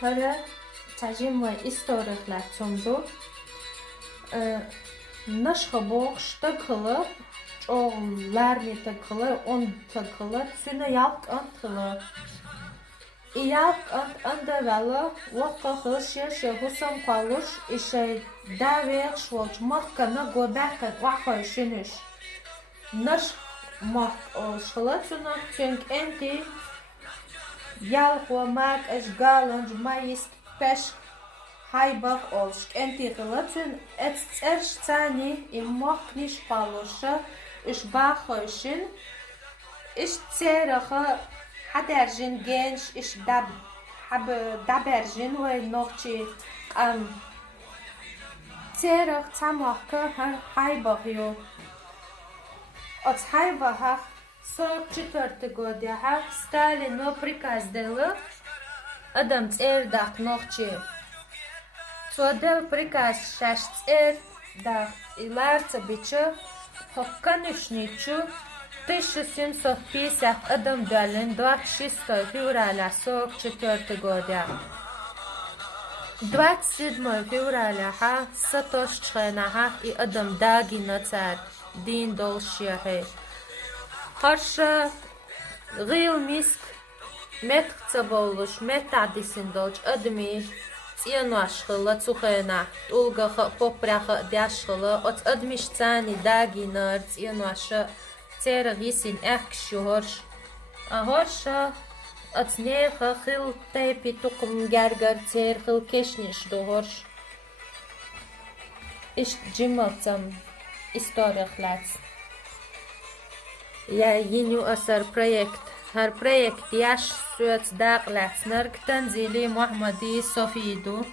Para tajima istorikler çomdu. Naş habok ştakılı, çoğlar mi takılı, on takılı, süne yapk antılı. İyap anda valla, vakka hış yaşa husam kaluş, işe davek şvolç mahkana gobekan vakka şiniş. Naş mahk olşılı tünak çünkü enti yalhua mak eşgalanc mayist peş haybak olşk enti gılatın etserş tani immak niş paluşa iş bakışın iş tseraha haderjin genç iş daberjin ve nokçi tserah tamahka haybak yo от хайбахах 44 года Сталину приказ дал адам цердах нохчи цодел приказ шаш цердах иларца бичу хокканышничу 1750 адам далин 26 февраля 44 года 27 февраля сатошчхенаха и адам дагина царь دين долشيهي هرشا غيل ميسك مت تبولش مت تعديسين دولش أدمي تيانواش خلا تسخينا تولغا خ بوبرخ داش خلا أت أدميش تاني داغي نار تيانواش تيرا غيسين أخشو هرشا أتنيخ خيل تيبي تقم جرجر تير خيل كشنش دو هرش إش جمالتم история. Я еню асар проект. Хар проект яш сует дак лацнер ктанзили Мухаммади Софиду.